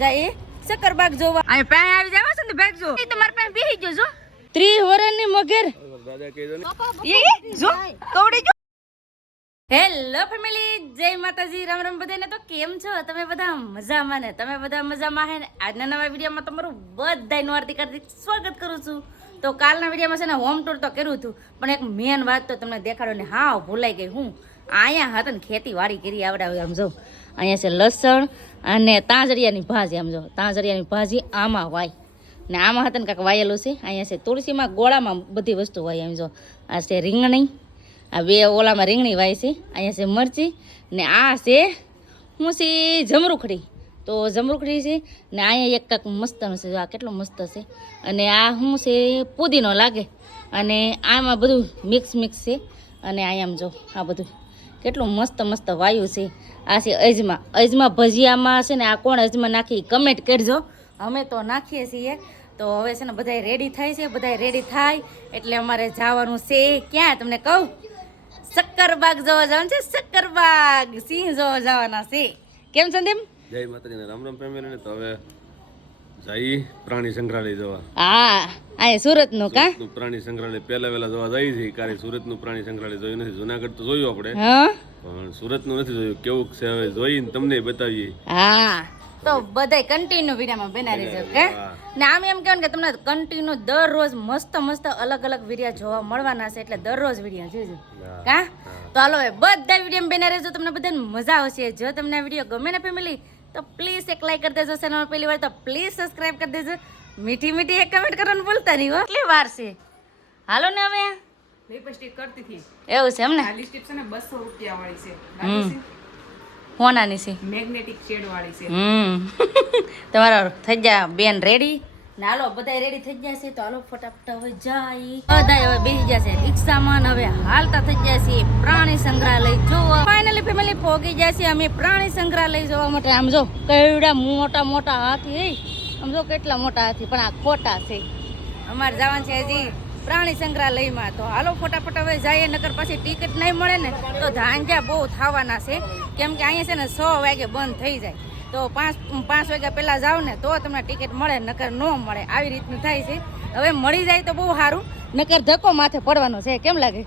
જાય સક્કરબાગ જોવા. અહીં પાસે આવી જાવ છે ને બેગ જો તમારે પાસે બેહી ગયો જો 30 વર્ષની મગર દાદા કહી દો ને એ જો કવડી જો. હેલો ફેમિલી, જય માતાજી, રામ રામ બધાને. તો કેમ છો તમે બધા? મજામાં ને? તમે બધા મજામાં હે ને? આજના નવા વિડીયોમાં તમારું બધાનું હાર્દિક હાર્દિક સ્વાગત કરું છું. તો કાલના વિડીયોમાં છે ને હોમ ટૂર તો કર્યું હતું, પણ એક મેન વાત તો તમને દેખાડો ને હા ભૂલાઈ ગઈ. હું અહીંયા હતા ને ખેતીવાડી કરી આવડાવે. આમ જો અહીંયા છે લસણ અને તાંજરિયાની ભાજી. આમ જો તાંજરિયાની ભાજી આમાં વાય ને આમાં હતા ને કાંઈક વાયેલું છે. અહીંયા છે તુલસીમાં ગોળામાં બધી વસ્તુ વાય. આમ જો આ છે રીંગણી, આ બે ઓલામાં રીંગણી વાય છે. અહીંયા છે મરચી ને આ છે શું છે જમરૂખડી. તો જમરૂખડી છે ને અહીંયા એક કાંક મસ્તનું છે. આ કેટલો મસ્ત છે. અને આ શું છે પુદીનો લાગે. અને આમાં બધું મિક્સ છે. અને અહીંયા જો આ બધું કેટલું મસ્ત મસ્ત વાયુ છે. આ છે અજમા ભજીયામાં છે ને. આ કોણ અજમા નાખી કમેન્ટ કરજો. અમે તો નાખીએ છીએ. તો હવે છે ને બધાય રેડી થાય છે. બધાય રેડી થાય એટલે અમારે જવાનું છે. ક્યાં તમને કહું? સક્કરબાગ જોવા જવાનું છે. સક્કરબાગ સિંહ જોવા જવાના છે. કેમ સંદીપ? જય માતાજી, રામ રામ ફેમિલી. તો હવે જઈ પ્રાણી સંગ્રહાલય જોવા. હા આ સુરત નું કા પ્રાણી સંગ્રહાલય પહેલા વેલા જોવા જાય છે. કારણ સુરત નું પ્રાણી સંગ્રહાલય જોયું નથી. જુનાગઢ તો જોયું આપણે, પણ સુરત નું નથી જોયું. કેવું છે હવે જોઈને તમને બતાવીએ. હા તો બધાય કન્ટિન્યુ વિડીયોમાં બના રહેજો કે ને. આમ એમ કહેવાનું કે તમને કન્ટિન્યુ દરરોજ મસ્ત મસ્ત અલગ અલગ વિડીયો જોવા મળવાના છે. એટલે દરરોજ વિડીયો જોજો કા. તો હાલો હવે બધા વિડીયો બના રહેજો. તમને બધાને મજા આવશે. જો તમને આ વિડીયો ગમે ને ફેમિલી તો પ્લીઝ એક લાઈક કરી દેજો. ચેનલ પહેલી વાર તો પ્લીઝ સબસ્ક્રાઇબ કરી દેજો. મીઠી મીઠી એક કમેન્ટ કરવાનું ભૂલતા નહીં હો. કેટલી વાર છે? હાલો ને હવે લિપસ્ટિક કરતી હતી. એવું છે એમ ને? આ લિપસ્ટિક છે ને 200 રૂપિયા વાળી છે. હોનાની છે, મેગ્નેટિક શેડ વાળી છે. તમારો થઈ ગયા બેન રેડી ને? હાલો બધા રેડી થઈ ગયા છે. તો હાલો ફટાફટ હવે જાય. બધા હવે બેસી ગયા છે રિક્ષામાં. હવે હાલતા થઈ ગયા છે પ્રાણી સંગ્રહાલય જોવા. ફાઇનલી ફેમિલી પહોંચી ગયા છે અમે પ્રાણી સંગ્રહાલય જોવા માટે. આમ જો કેવડા મોટા મોટા હાથી. આમ જો કેટલા મોટા હાથી, પણ આ ખોટા છે. અમારે જવાનું છે હજી પ્રાણી સંગ્રહાલયમાં. તો હાલો ફટાફટ હવે જઈએ, નકર પછી ટિકિટ નહીં મળે ને તો ધાંજા બહુ થવાના છે. કેમ કે અહીંયા છે ને 6 વાગે બંધ થઈ જાય. તો 5 વાગ્યા પહેલાં જાઓ ને તો તમને ટિકિટ મળે, નકર ન મળે. આવી રીતનું થાય છે. હવે મળી જાય તો બહુ સારું, નકર ધક્કો માથે પડવાનો છે. કેમ લાગે?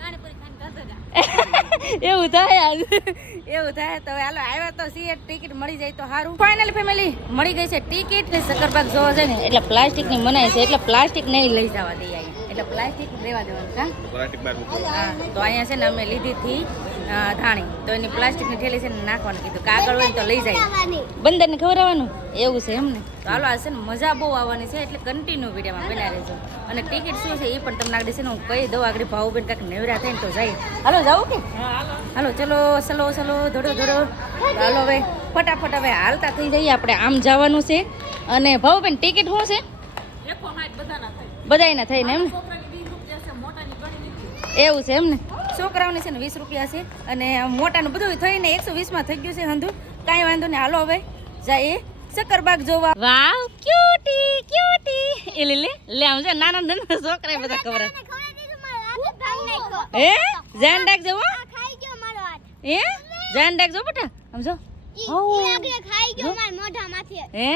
એવું થાય એવું થાય. તો હાલો આવ્યા તો સીએ, ટિકિટ મળી જાય તો સારું. ફાઇનલી ફેમિલી મળી ગઈ છે ટિકિટ. સક્કરબાગ જોવા જાય ને એટલે પ્લાસ્ટિકની મનાય છે. એટલે પ્લાસ્ટિક નહીં લઈ જવા દઈએ અહીંયા. એટલે પ્લાસ્ટિક લેવા દેવાનું કા. તો અહીંયા છે ને અમે લીધી હતી ધાણી. તો એની પ્લાસ્ટિકની થેલી છે ને નાખવાનું કીધું. કાગળ હોય તો લઈ જાય. બંદરને ખવડાવવાનું એવું છે એમને. તો હાલો આ છે ને મજા બહુ આવવાની છે. એટલે કન્ટિન્યુ વિડીયોમાં બના રહેજો. અને ટિકિટ શું છે એ પણ તમને આગળ છે ને હું કહી દઉં. આગળ ભાવબેન કાંઈક નેવરા થાય ને તો જાય. હાલો જાવું કે? હાલો ચલો ધોડો. હાલો હવે ફટાફટ હવે હાલતા થઈ જઈએ. આપણે આમ જવાનું છે. અને ભાવબેન ટિકિટ શું છે? બધાયના થઈને એમ એવું છે એમ ને? છોકરાઓને છે ને 20 રૂપિયા છે. અને મોટાનું બધું થઈને 120માં થઈ ગયું છે હંધુ. કાંઈ વાંધો નહીં. હાલો હવે જઈએ સક્કરબાગ જોવા. વાવ ક્યુટી એ લે આમ છે નાના નાના છોકરા બધા ખબર હે. જાન રાખજો હે, જાન રાખજો બેટા. આમ જો હે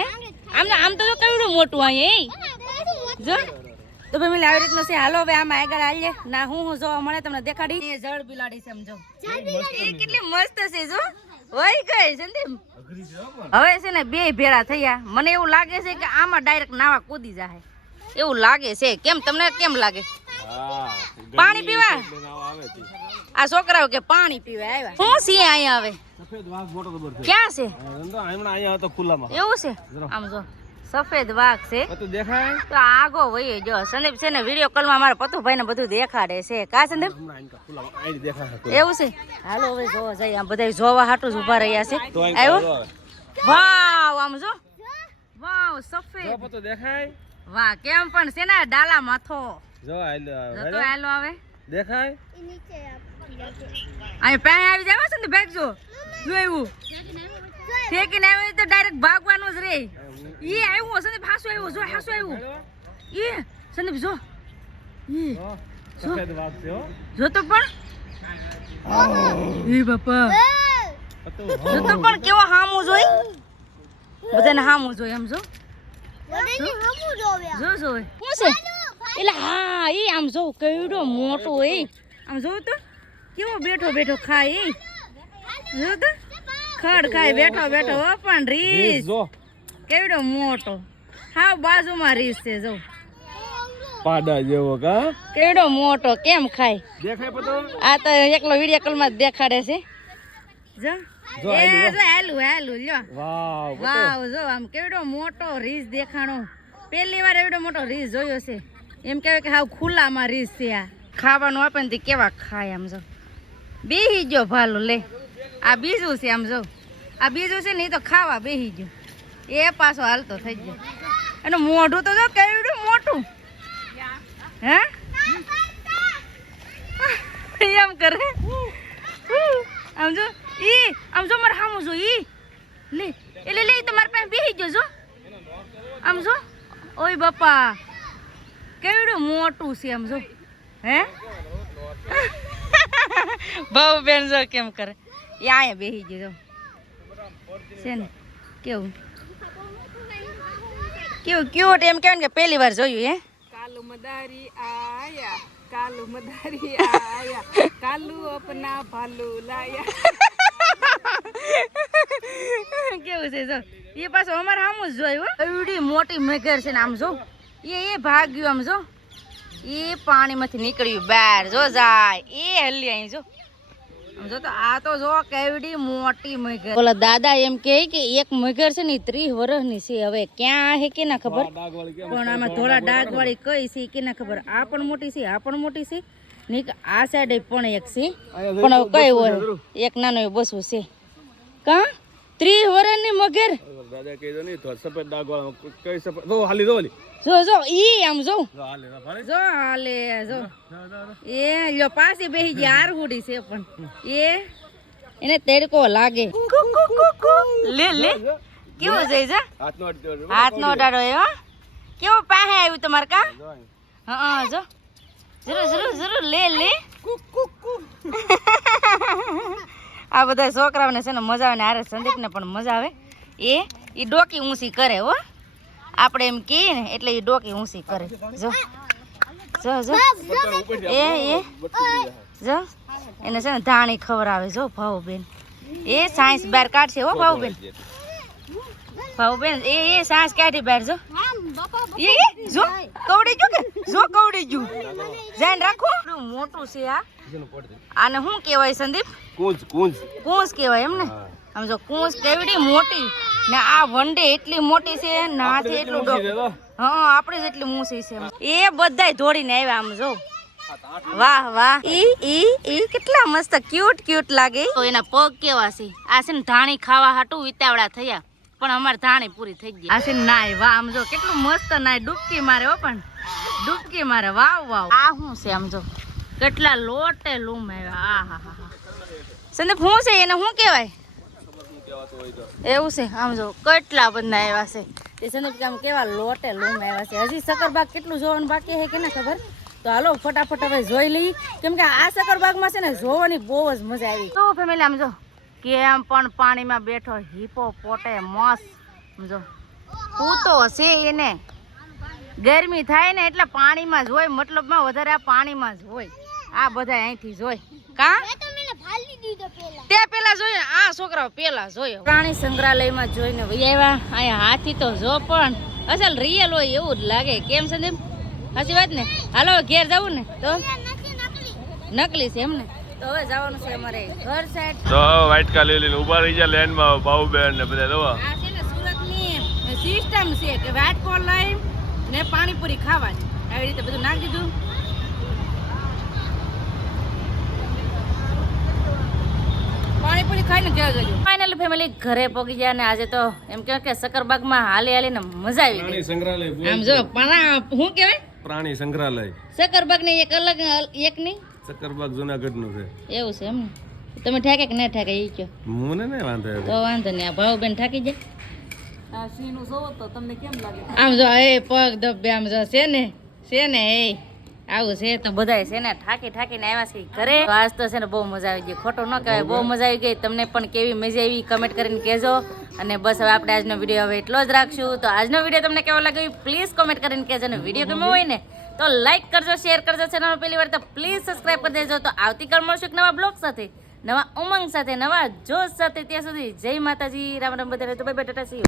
આમ તો કેવડું મોટું અહીંયા જો. તો ફેમિલી આવી રીતનું છે. હાલો હવે આમાં આગળ હાલીએ ના હું જોવા મળે તમને દેખાડી. એ જળ બિલાડી છે સમજો. એ કેટલી મસ્ત છે જો. વહી ગઈ સંદીપ. હવે છે ને બે ભેળા થયા. મને એવું લાગે છે કે આમાં ડાયરેક્ટ નાવા કૂદી જાય એવું લાગે છે. કેમ તમને કેમ લાગે? પાણી પીવા આ છોકરાઓ કે પાણી પીવા આવ્યા. શું છે અહીંયા હવે? ક્યાં છે? એવું છે? આમ જો સફેદ વાઘ છે. તો આગો વહી જો. સંદીપ છે ને વિડીયો કોલમાં મારા પતુભાઈ ને બધું દેખાડે છે. કા સંદીપ? એવું છે? હાલો હવે જોવા જઈએ. આમ બધા જોવા હાટું જ ઉભા રહ્યા છે. આવ્યો વાવ આમ જો. વાવ સફેદ વાહ. કેમ પણ છે ને ડાલા માથો જો. હાલો આવે દેખાય. અહીં પાસે આવી જાય છે ને બેગ જો જોયું ફેંકીને આવે તો ડાયરેક્ટ ભાગવાનું જ રે. એ આવ્યું સંદીપ. હાસુ આવ્યું જો. હાસુ આવ્યું એ સંદીપ જો. જો તો પણ એ બાપા જો તો પણ કેવો હામું જોઈ. બધાને હામું જોઈએ એમ જો જો જો શું છે એટલે હા એ આમ જો કેવડો મોટો એ આમ જો તો કેવો બેઠો બેઠો ખાય એ જો તો ખડ ખાય બેઠો બેઠો હો પણ રીસ કેવડો મોટો હા બાજુમાં રીસ છે જો પાડા જેવો કા કેવડો મોટો કેમ ખાય દેખાય પતો આ તો એકલો વિડિયો કોલમાં જ દેખાડે છે જો હાલું લ્યો વાવ વાવ જો આમ કેવડો મોટો રીસ દેખાણો પહેલી વાર એવડો મોટો રીસ જોયો છે એમ કહેવાય કે હાવ ખુલ્લામાં રીસ છે આ ખાવાનું આપે ને તે કેવા ખાય આમ જો બેહી ગયો ભાલો લે આ બીજું છે આમ જો આ બીજું છે ને એ તો ખાવા બેહી ગયો એ પાછો હાલતો થઈ ગયો એનું મોઢું તો જો કેવડું મોટું હે એમ કરે આમ જો આમ જો મારે હામું જો લે એટલે લે તો મારા પાસે બેહી ગયો જો આમ જો ઓય બાપા કેવડું મોટું છે આમ જો હે ભાવ બેન જો કેમ કરે એ આયા બેહી ગયો છે ને કેવું કેવું ક્યુટ એમ કહેવાય કે પહેલી વાર જોયું હે કાલુ મદારી આયા કાલુ મદારી આયા કાલુ અપના ભાલુ લાયા કેવું છે જો એ પાછો અમારે સામું જ જોયું એવડી મોટી મગર છે ને આમ જો એ ભાગ્યું આમ જો એ પાણીમાંથી નીકળ્યું બહાર જો જાય એ હલી અહીં જો આમ જો તો આ તો જો કેવડી મોટી મગર બોલા દાદા એમ કે એક મગર છે ને 30 વર્ષની છે હવે ક્યાં હે કે ના ખબર પણ આમાં થોડા ડાઘ વાળી કઈ છે કે ના ખબર આ પણ મોટી છે આ પણ મોટી છે ને આ સાઈડ પણ એક છે પણ હવે કઈ હોય એક નાનો એવું બસવું છે કા 30 વર્ષની મગર દાદા કહી દો ની તો સફેદ ડાઘ વાળો કઈ સફેદ જો હાલી જો હાલી જો ઈ આમ જો હાલે ભાડે જો હાલે જો એ લ્યો પાછી બેહી ગઈ આરહુડી છે પણ એને તેડકો લાગે લે લે કેવો છે જા હાથનો અડાડો એ હો કેવો પાસે આવ્યું તમાર કા હા જો જરૂર લે આ બધા છોકરાઓને છે ને મજા આવે ને આરે સંદીપને પણ મજા આવે એ ડોકી ઊંચી કરે હો આપણે એમ કહીએ ને એટલે એ ડોકી ઊંચી કરે જો જો જો જો એને છે ને ધાણી ખવડાવે જો ભાવબેન એ સાયન્સ બહાર કાઢશે હો ભાવબેન એ સાયન્સ કાઢી બહાર જો જો કવડી જો કે જો કવડી જો ધ્યાન રાખો મોટું છે આ આને શું કહેવાય સંદીપ કૂંસ કહેવાય એમ ને આમ જો કૂંસ કેવડી મોટી ને આ વંડે એટલી મોટી છે ના છે એટલું હા આપણે જેટલી મૂસી છે એ બધાય દોડીને આવ્યા આમ જો વાહ વાહ ઈ કેટલા મસ્ત ક્યુટ લાગે તો એના પગ કેવા છે આ છે ને ધાણી ખાવા હાટું વિતાવડા થયા પણ અમારે ધાણી પૂરી થઈ ગઈ આ છે નાય વાહ આમ જો કેટલું મસ્ત નાય ડૂબકી મારે હો પણ ડૂબકી મારે વાવ આ શું છે આમ જો કેટલા લોટે લૂમ આવ્યા આ સંદીપ શું છે એને શું કહેવાય એવું છે આમ જો કેટલા બધા આવ્યા છે એ સંદીપ આમ કેવા લોટે લૂમ આવ્યા છે હજી સકરબાગ કેટલું જોવાનું બાકી છે કે ના ખબર તો હાલો ફટાફટ હવે જોઈ લઈ કેમ કે આ સકરબાગમાં છે ને જોવાની બહુ જ મજા આવી તો ફેમિલી આમ જો કેમ પણ પાણીમાં બેઠો હિપોપોટેમસ સમજો હું તો છે એને ગરમી થાય ને એટલે પાણીમાં જ હોય મતલબમાં વધારે આ પાણીમાં જ હોય આ બધા અહીંથી જોઈ કા તે પેલા જોયું આ છોકરાઓ પેલા જોયો પ્રાણી સંગ્રહાલયમાં જોઈને આવ્યા અહીંયા હાથી તો જો પણ અસલ રિયલ હોય એવું જ લાગે કેમ સંદીપ સાચી વાત ને હાલો ઘેર જવું ને તો નકલી છે એમ ને તો હવે જવાનું છે અમારે ઘર સાઈડ તો વાઇટ કા લઈ લઈને ઊભા રહી ગયા લેન્ડમાં બાઉબેન ને બધા જોવા આ છે ને સુરતની સિસ્ટમ છે કે વાઇટ કોલ લઈ ને પાણીપુરી ખાવાની આવી રીતે બધું નાખી દીધું પાણીપુરી ખાઈને ઘેર ગયું ફાઇનલી ફેમિલી ઘરે પહોંચી ગયા ને આજે તો એમ કહેવાય કે સકરબાગમાં હાલીને મજા આવી ગઈ સંગ્રહાલય આમ જો શું કહેવાય પ્રાણી સંગ્રહાલય સકરબાગ ને એક અલગ એક ની સકરબાગ જુનાગઢ નું છે એવું છે એમ ને તમે ઠાકે કે ના ઠાકે એ કયો મને નહીં વાંધો તો વાંધો નહીં આ ભાવબેન ઠાકી જાય આ સિંહનું જોવો તો તમને કેમ લાગે આમ જો એ પગ દબે આમ જો છે ને એ આવું છે તો બધાય છે ને ઠાકીને આવ્યા છે ઘરે. તો આજ તો છે ને બહુ મજા આવી ગઈ, ખોટું ન કહેવાય, બહુ મજા આવી ગઈ. તમને પણ કેવી મજા આવી કમેન્ટ કરીને કહેજો. અને બસ હવે આપણે આજનો વિડીયો હવે એટલો જ રાખશું. તો આજનો વિડીયો તમને કેવો લાગ્યો પ્લીઝ કમેન્ટ કરીને કહેજો. અને વિડીયો ગમ્યો હોય ને તો લાઈક કરજો, શેર કરજો. ચેનલ પહેલી વાર તો પ્લીઝ સબસ્ક્રાઇબ કરી દેજો. તો આવતીકાલ મળશું એક નવા બ્લોગ સાથે, નવા ઉમંગ સાથે, નવા જોશ સાથે. ત્યાં સુધી જય માતાજી, રામ રામ બધાને. તો bye bye, Tata C you.